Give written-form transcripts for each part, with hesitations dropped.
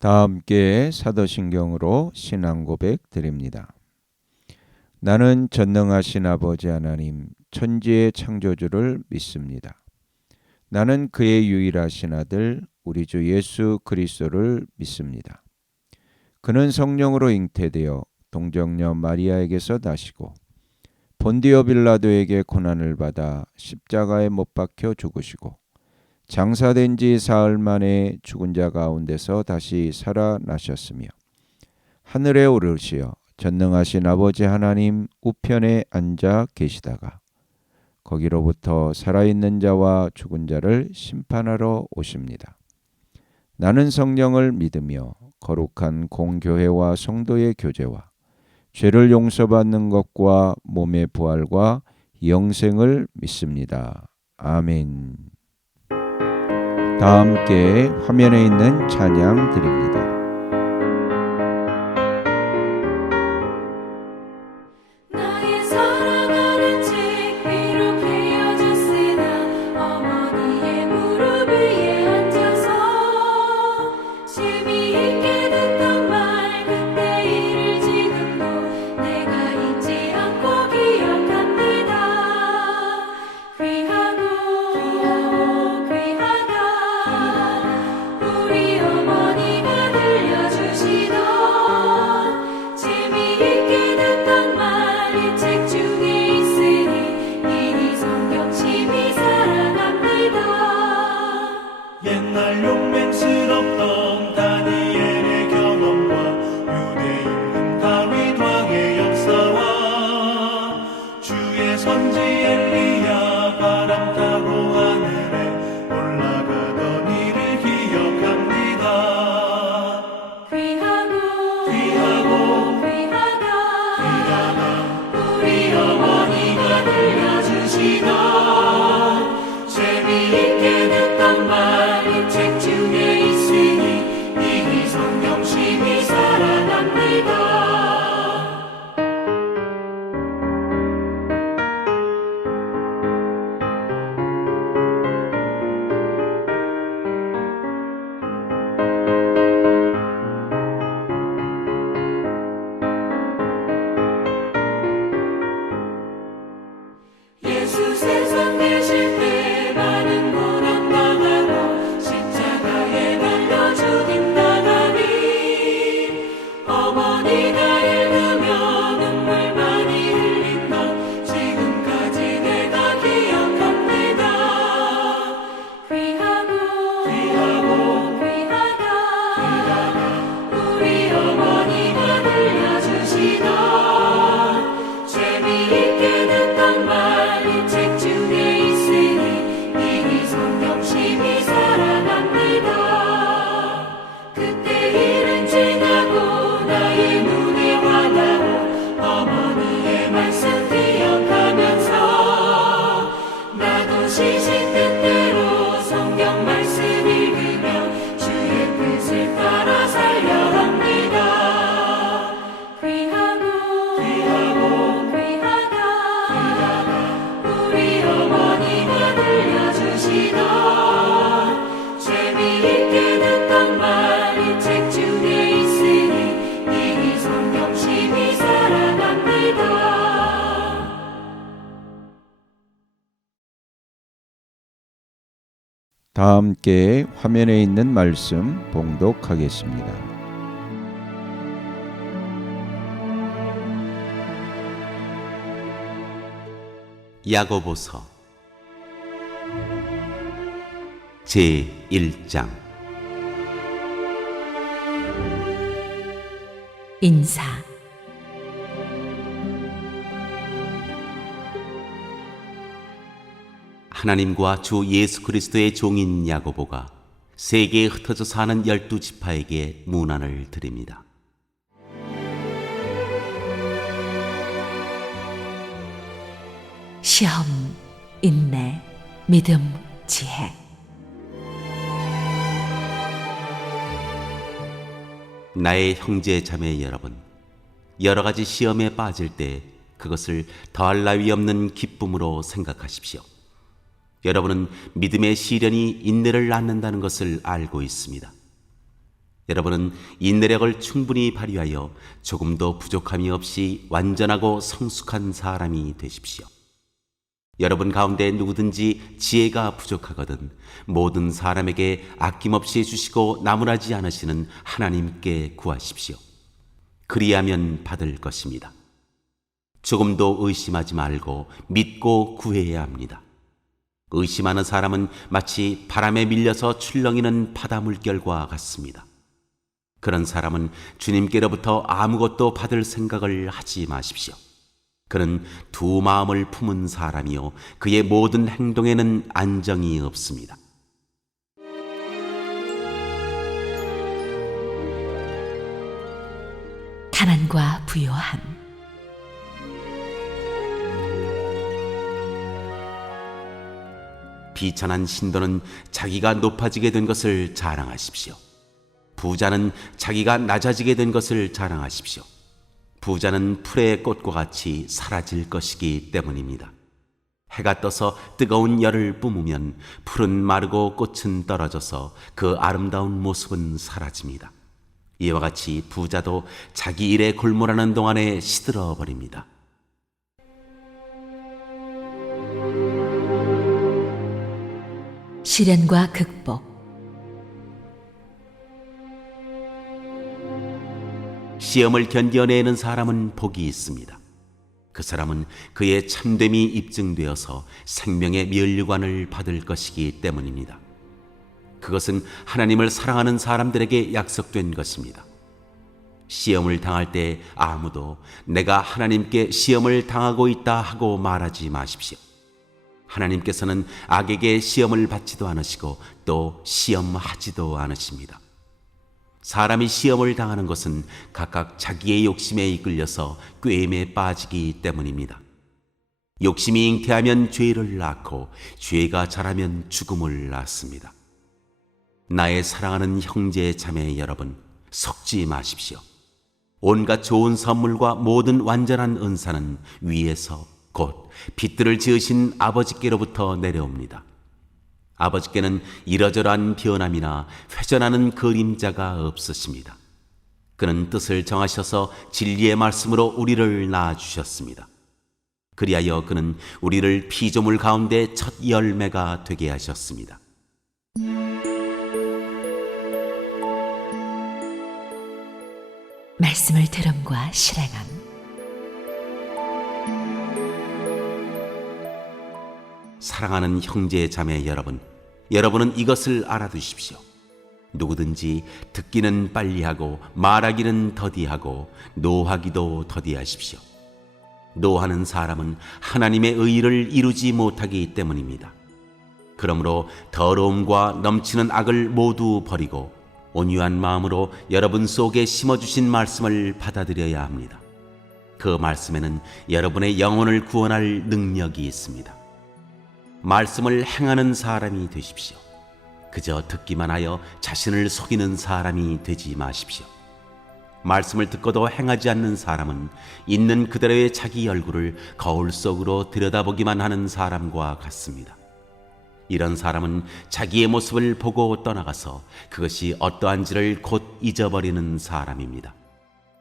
다 함께 사도신경으로 신앙 고백 드립니다. 나는 전능하신 아버지 하나님 천지의 창조주를 믿습니다. 나는 그의 유일하신 아들 우리 주 예수 그리스도를 믿습니다. 그는 성령으로 잉태되어 동정녀 마리아에게서 나시고 본디오 빌라도에게 고난을 받아 십자가에 못 박혀 죽으시고 장사된 지 사흘 만에 죽은 자 가운데서 다시 살아나셨으며 하늘에 오르시어 전능하신 아버지 하나님 우편에 앉아 계시다가 거기로부터 살아있는 자와 죽은 자를 심판하러 오십니다. 나는 성령을 믿으며 거룩한 공교회와 성도의 교제와 죄를 용서받는 것과 몸의 부활과 영생을 믿습니다. 아멘. 다 함께 화면에 있는 찬양 드립니다. 옛날 용맹스럽던 다니엘의 경험과 유대인 다윗 왕의 역사와 주의 선지 엘리야 바람 타고 하늘에 올라가던 일을 기억합니다. 귀하다 우리 어머니가 들려주시던 재미있게 듣던 말 책 중에 있으니 이 성경 심히 사랑합니다. 예수 세상 계실 때 많은 고난 당하고 십자가에 달려 죽인다더니 어머니가 읽으며 눈물 많이 흘린 것 지금까지 내가 기억합니다. 귀하다 우리 어머니가 들려주시던 재미있게 듣던 말 책 중에 있으니 이 성경 심히 사랑합니다. 그때 일은 지나고 나의 눈에 와닿고 어머니의 말씀 기억하면서 나도 시신 뜻대로 성경 말씀 읽으며 주의 뜻을 따라 살려 합니다. 우리 어머니가 들려주시던 재미있게 듣던 말 이 책 중에 있으니 이 성경 심히 사랑합니다. 다 함께 화면에 있는 말씀 봉독하겠습니다. 야고보서 제1장 인사. 하나님과 주 예수 그리스도의 종인 야고보가 세계에 흩어져 사는 12지파에게 문안을 드립니다. 시험, 인내, 믿음, 지혜. 나의 형제 자매 여러분, 여러 가지 시험에 빠질 때 그것을 더할 나위 없는 기쁨으로 생각하십시오. 여러분은 믿음의 시련이 인내를 낳는다는 것을 알고 있습니다. 여러분은 인내력을 충분히 발휘하여 조금도 부족함이 없이 완전하고 성숙한 사람이 되십시오. 여러분 가운데 누구든지 지혜가 부족하거든 모든 사람에게 아낌없이 주시고 나무라지 않으시는 하나님께 구하십시오. 그리하면 받을 것입니다. 조금도 의심하지 말고 믿고 구해야 합니다. 의심하는 사람은 마치 바람에 밀려서 출렁이는 바다 물결과 같습니다. 그런 사람은 주님께로부터 아무것도 받을 생각을 하지 마십시오. 그는 두 마음을 품은 사람이요 그의 모든 행동에는 안정이 없습니다. 가난과 부요함. 비천한 신도는 자기가 높아지게 된 것을 자랑하십시오. 부자는 자기가 낮아지게 된 것을 자랑하십시오. 부자는 풀의 꽃과 같이 사라질 것이기 때문입니다. 해가 떠서 뜨거운 열을 뿜으면 풀은 마르고 꽃은 떨어져서 그 아름다운 모습은 사라집니다. 이와 같이 부자도 자기 일에 골몰하는 동안에 시들어 버립니다. 시련과 극복. 시험을 견뎌내는 사람은 복이 있습니다. 그 사람은 그의 참됨이 입증되어서 생명의 면류관을 받을 것이기 때문입니다. 그것은 하나님을 사랑하는 사람들에게 약속된 것입니다. 시험을 당할 때 아무도 내가 하나님께 시험을 당하고 있다 하고 말하지 마십시오. 하나님께서는 악에게 시험을 받지도 않으시고 또 시험하지도 않으십니다. 사람이 시험을 당하는 것은 각각 자기의 욕심에 이끌려서 꾀임에 빠지기 때문입니다. 욕심이 잉태하면 죄를 낳고 죄가 자라면 죽음을 낳습니다. 나의 사랑하는 형제 자매 여러분, 속지 마십시오. 온갖 좋은 선물과 모든 완전한 은사는 위에서 곧 빛들을 지으신 아버지께로부터 내려옵니다. 아버지께는 이러저러한 변함이나 회전하는 그림자가 없으십니다. 그는 뜻을 정하셔서 진리의 말씀으로 우리를 낳아주셨습니다. 그리하여 그는 우리를 피조물 가운데 첫 열매가 되게 하셨습니다. 말씀을 들음과 실행함. 사랑하는 형제 자매 여러분, 여러분은 이것을 알아두십시오. 누구든지 듣기는 빨리하고 말하기는 더디하고 노하기도 더디하십시오. 노하는 사람은 하나님의 의의를 이루지 못하기 때문입니다. 그러므로 더러움과 넘치는 악을 모두 버리고 온유한 마음으로 여러분 속에 심어주신 말씀을 받아들여야 합니다. 그 말씀에는 여러분의 영혼을 구원할 능력이 있습니다. 말씀을 행하는 사람이 되십시오. 그저 듣기만 하여 자신을 속이는 사람이 되지 마십시오. 말씀을 듣고도 행하지 않는 사람은 있는 그대로의 자기 얼굴을 거울 속으로 들여다보기만 하는 사람과 같습니다. 이런 사람은 자기의 모습을 보고 떠나가서 그것이 어떠한지를 곧 잊어버리는 사람입니다.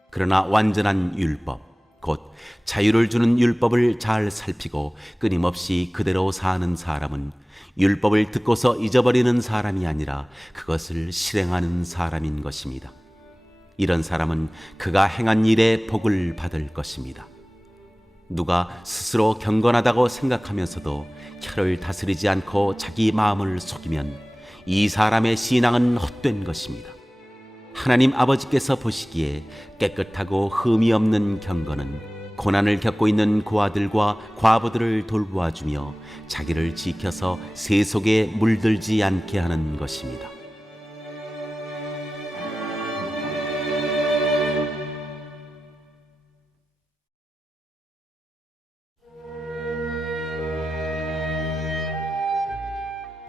그러나 완전한 율법, 곧 자유를 주는 율법을 잘 살피고 끊임없이 그대로 사는 사람은 율법을 듣고서 잊어버리는 사람이 아니라 그것을 실행하는 사람인 것입니다. 이런 사람은 그가 행한 일에 복을 받을 것입니다. 누가 스스로 경건하다고 생각하면서도 혀를 다스리지 않고 자기 마음을 속이면 이 사람의 신앙은 헛된 것입니다. 하나님 아버지께서 보시기에 깨끗하고 흠이 없는 경건은 고난을 겪고 있는 고아들과 과부들을 돌보아주며 자기를 지켜서 세속에 물들지 않게 하는 것입니다.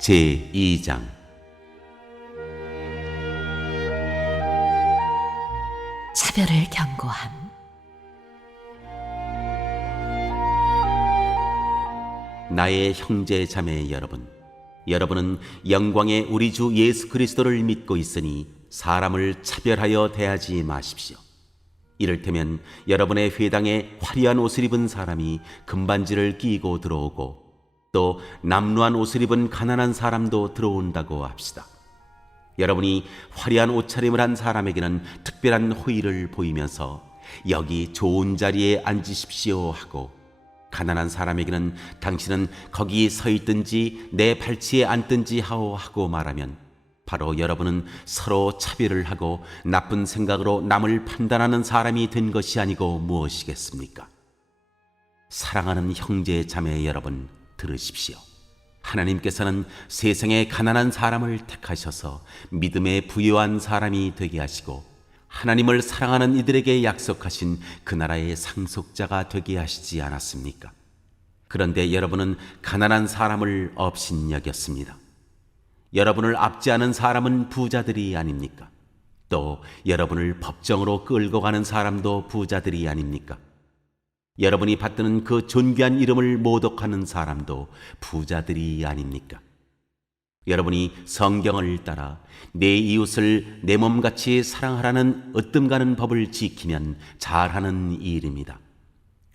제2장 차별을 경고함. 나의 형제 자매 여러분, 여러분은 영광의 우리 주 예수 그리스도를 믿고 있으니 사람을 차별하여 대하지 마십시오. 이를테면 여러분의 회당에 화려한 옷을 입은 사람이 금반지를 끼고 들어오고 또 남루한 옷을 입은 가난한 사람도 들어온다고 합시다. 여러분이 화려한 옷차림을 한 사람에게는 특별한 호의를 보이면서 여기 좋은 자리에 앉으십시오 하고, 가난한 사람에게는 당신은 거기 서 있든지 내 발치에 앉든지 하오 하고 말하면 바로 여러분은 서로 차별을 하고 나쁜 생각으로 남을 판단하는 사람이 된 것이 아니고 무엇이겠습니까? 사랑하는 형제 자매 여러분, 들으십시오. 하나님께서는 세상의 가난한 사람을 택하셔서 믿음에 부유한 사람이 되게 하시고 하나님을 사랑하는 이들에게 약속하신 그 나라의 상속자가 되게 하시지 않았습니까? 그런데 여러분은 가난한 사람을 업신여겼습니다. 여러분을 압제하는 사람은 부자들이 아닙니까? 또 여러분을 법정으로 끌고 가는 사람도 부자들이 아닙니까? 여러분이 받드는 그 존귀한 이름을 모독하는 사람도 부자들이 아닙니까? 여러분이 성경을 따라 내 이웃을 내 몸같이 사랑하라는 으뜸가는 법을 지키면 잘하는 일입니다.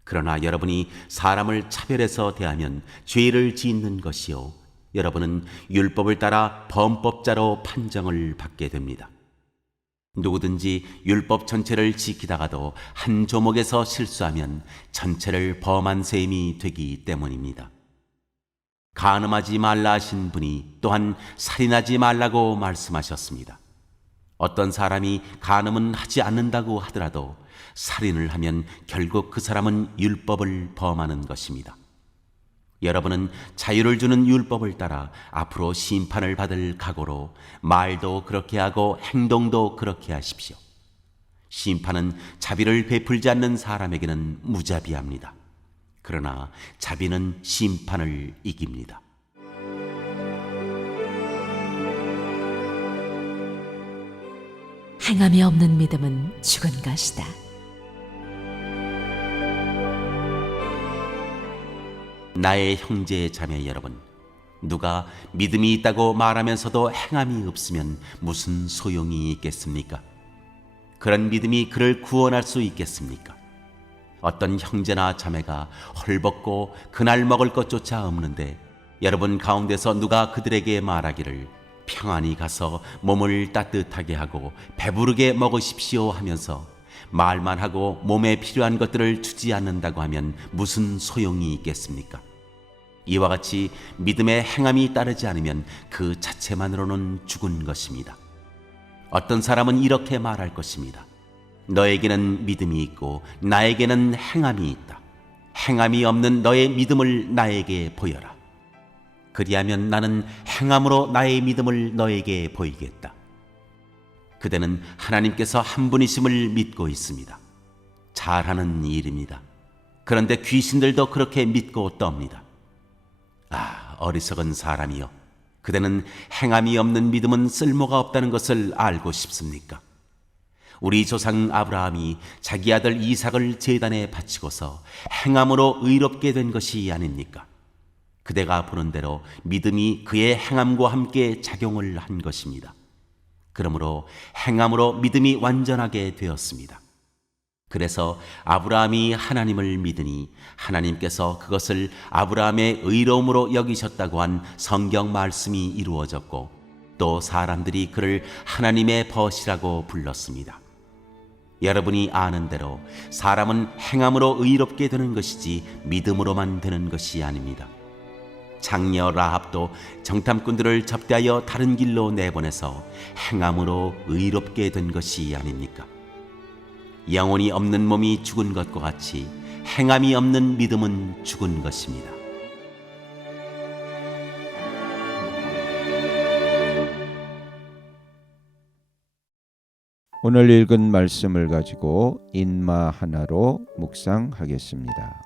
그러나 여러분이 사람을 차별해서 대하면 죄를 짓는 것이요, 여러분은 율법을 따라 범법자로 판정을 받게 됩니다. 누구든지 율법 전체를 지키다가도 한 조목에서 실수하면 전체를 범한 셈이 되기 때문입니다. 간음하지 말라 하신 분이 또한 살인하지 말라고 말씀하셨습니다. 어떤 사람이 간음은 하지 않는다고 하더라도 살인을 하면 결국 그 사람은 율법을 범하는 것입니다. 여러분은 자유를 주는 율법을 따라 앞으로 심판을 받을 각오로 말도 그렇게 하고 행동도 그렇게 하십시오. 심판은 자비를 베풀지 않는 사람에게는 무자비합니다. 그러나 자비는 심판을 이깁니다. 행함이 없는 믿음은 죽은 것이다. 나의 형제 자매 여러분, 누가 믿음이 있다고 말하면서도 행함이 없으면 무슨 소용이 있겠습니까? 그런 믿음이 그를 구원할 수 있겠습니까? 어떤 형제나 자매가 헐벗고 그날 먹을 것조차 없는데 여러분 가운데서 누가 그들에게 말하기를 평안히 가서 몸을 따뜻하게 하고 배부르게 먹으십시오 하면서 말만 하고 몸에 필요한 것들을 주지 않는다고 하면 무슨 소용이 있겠습니까? 이와 같이 믿음의 행함이 따르지 않으면 그 자체만으로는 죽은 것입니다. 어떤 사람은 이렇게 말할 것입니다. 너에게는 믿음이 있고 나에게는 행함이 있다. 행함이 없는 너의 믿음을 나에게 보여라. 그리하면 나는 행함으로 나의 믿음을 너에게 보이겠다. 그대는 하나님께서 한 분이심을 믿고 있습니다. 잘하는 일입니다. 그런데 귀신들도 그렇게 믿고 떱니다. 아, 어리석은 사람이여, 그대는 행함이 없는 믿음은 쓸모가 없다는 것을 알고 싶습니까? 우리 조상 아브라함이 자기 아들 이삭을 제단에 바치고서 행함으로 의롭게 된 것이 아닙니까? 그대가 보는 대로 믿음이 그의 행함과 함께 작용을 한 것입니다. 그러므로 행함으로 믿음이 완전하게 되었습니다. 그래서 아브라함이 하나님을 믿으니 하나님께서 그것을 아브라함의 의로움으로 여기셨다고 한 성경 말씀이 이루어졌고 또 사람들이 그를 하나님의 벗이라고 불렀습니다. 여러분이 아는 대로 사람은 행함으로 의롭게 되는 것이지 믿음으로만 되는 것이 아닙니다. 장녀 라합도 정탐꾼들을 접대하여 다른 길로 내보내서 행함으로 의롭게 된 것이 아닙니까? 영혼이 없는 몸이 죽은 것과 같이 행함이 없는 믿음은 죽은 것입니다. 오늘 읽은 말씀을 가지고 인마 하나로 묵상하겠습니다.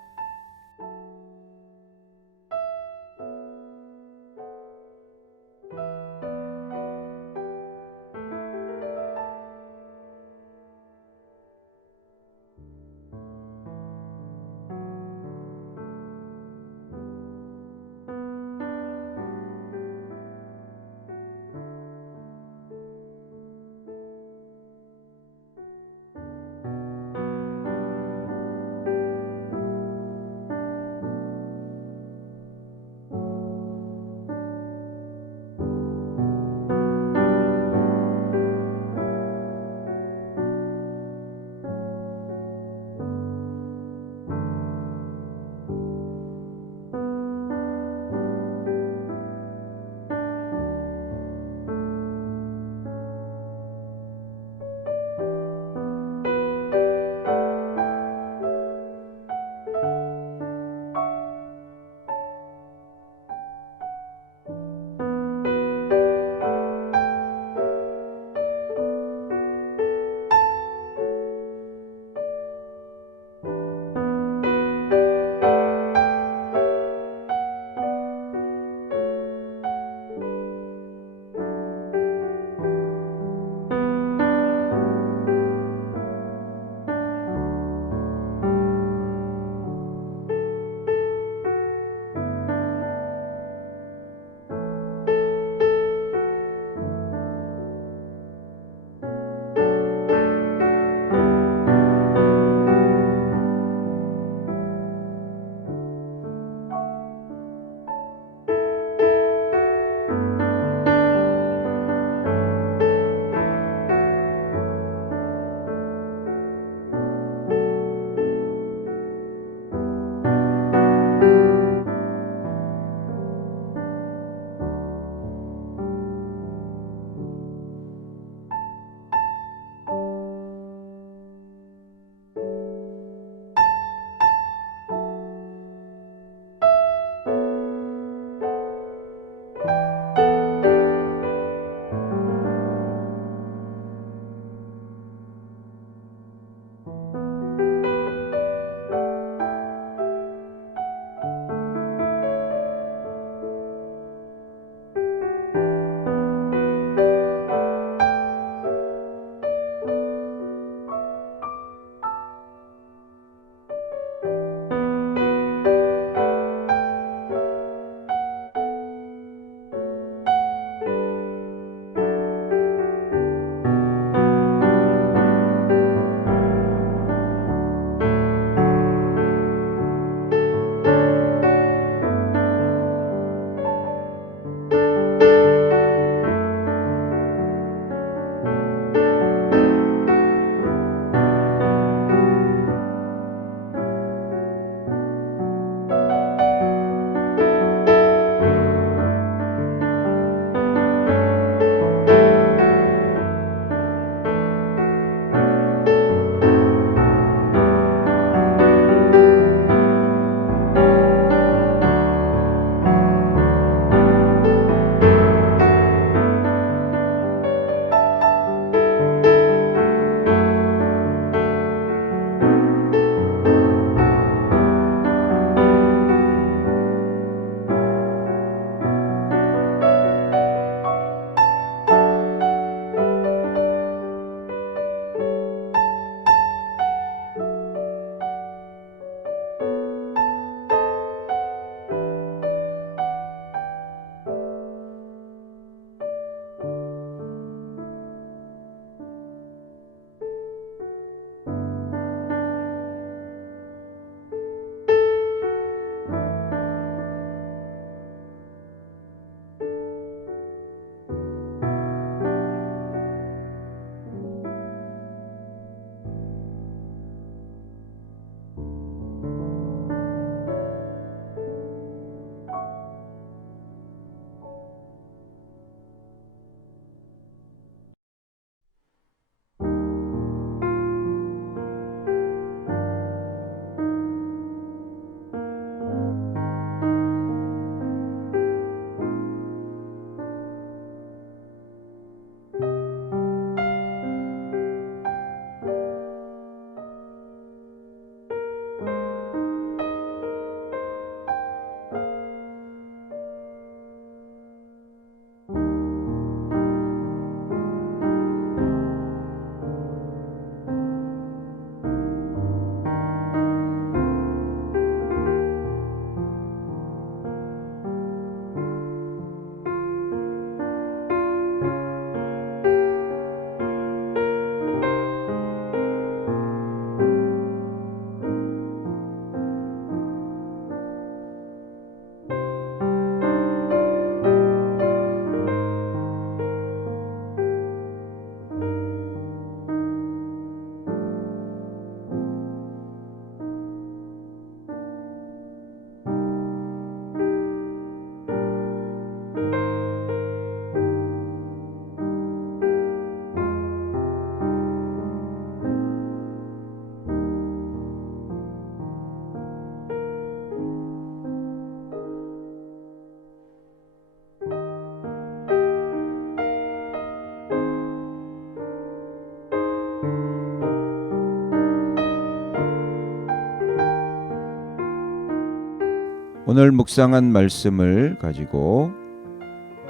오늘 묵상한 말씀을 가지고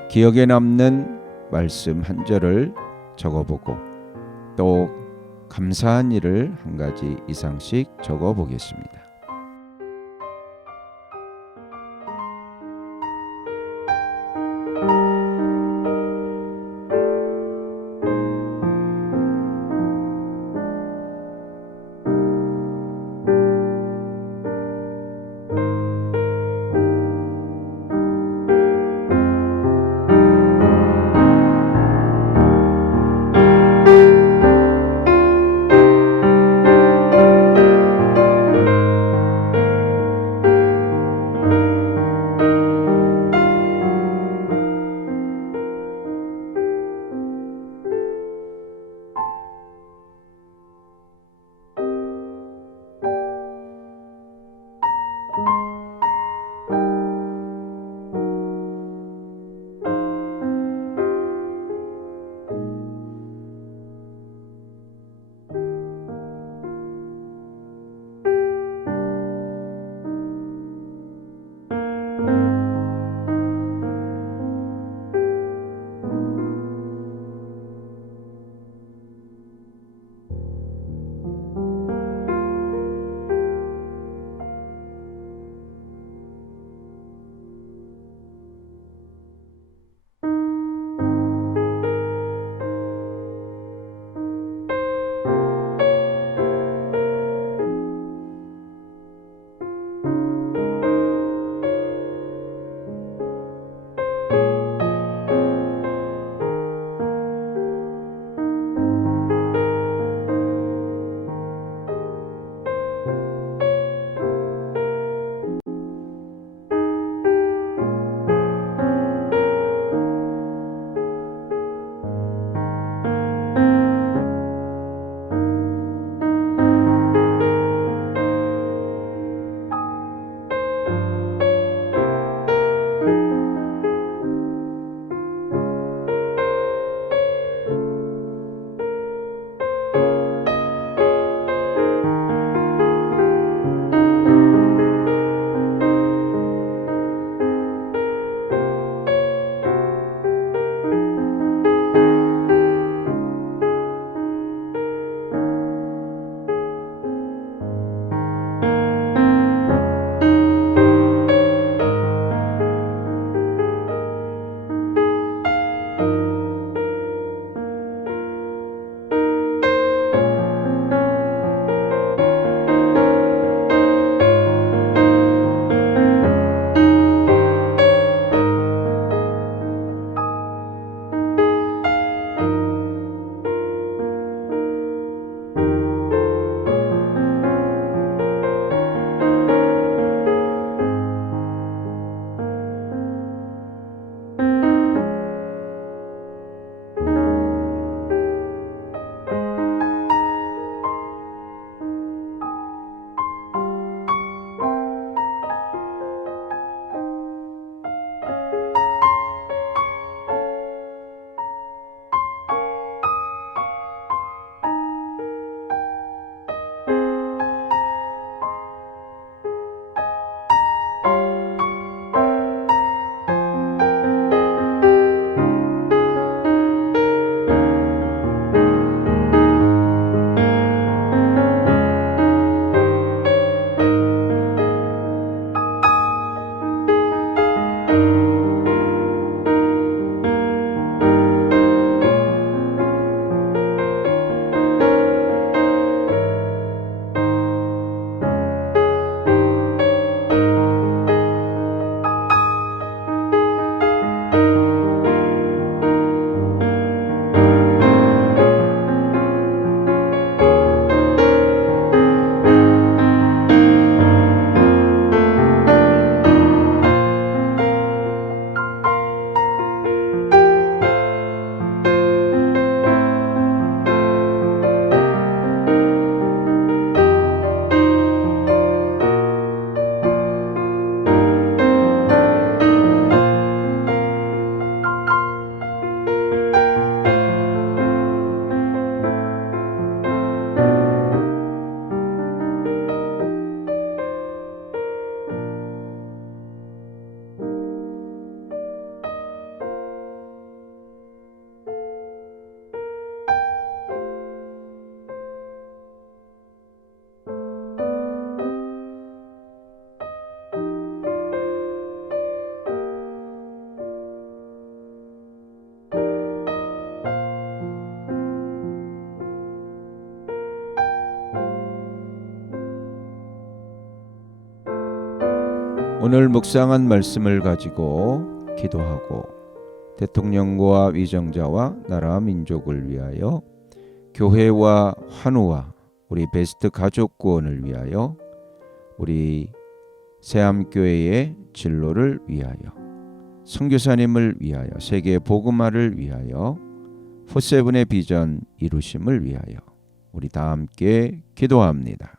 기억에 남는 말씀 한 절을 적어보고 또 감사한 일을 한 가지 이상씩 적어보겠습니다. 오늘 묵상한 말씀을 가지고 기도하고 대통령과 위정자와 나라 민족을 위하여 교회와 환우와 우리 베스트 가족 구원을 위하여 우리 새암교회의 진로를 위하여 선교사님을 위하여 세계 복음화를 위하여 포세븐의 비전 이루심을 위하여 우리 다 함께 기도합니다.